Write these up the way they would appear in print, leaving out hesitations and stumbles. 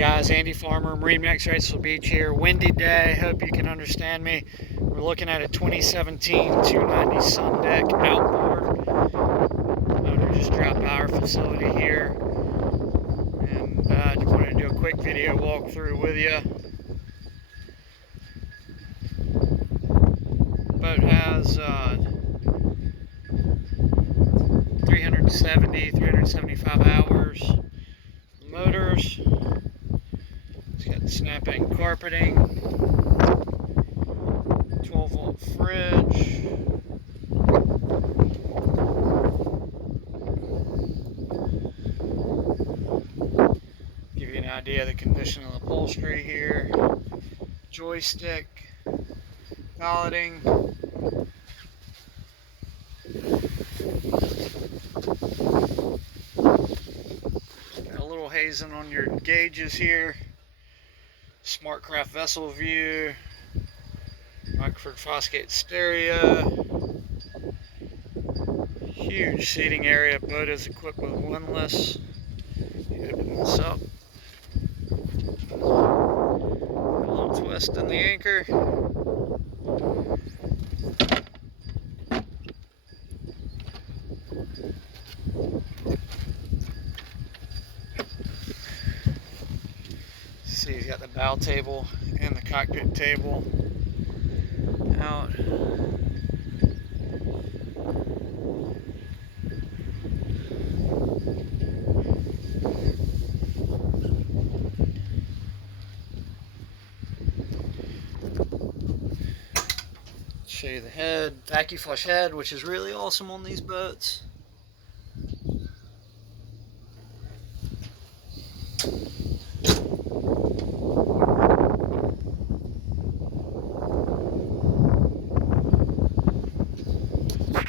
Guys, Andy Farmer, MarineMax, Wrightsville Beach here. Windy day, hope you can understand me. We're looking at a 2017 290 Sundeck outboard. Motor just dropped by our facility here. And I just wanted to do a quick video walkthrough with you. Boat has 375 hours. Motors. It's got snap-in carpeting, 12-volt fridge, give you an idea of the condition of the upholstery here, joystick, piloting, got a little hazing on your gauges here. Smartcraft vessel view, Microford Fosgate stereo, huge seating area. Boat is equipped with windlass. Open this up, a little twist in the anchor. See, he's got the bow table and the cockpit table out. Show you the head, vacuum flush head, which is really awesome on these boats.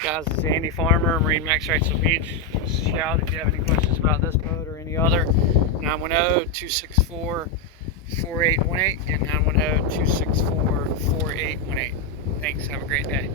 Guys, this is Andy Farmer, MarineMax, Wrightsville Beach. Just shout if you have any questions about this boat or any other. 910-264-4818. Again, 910-264-4818. Thanks. Have a great day.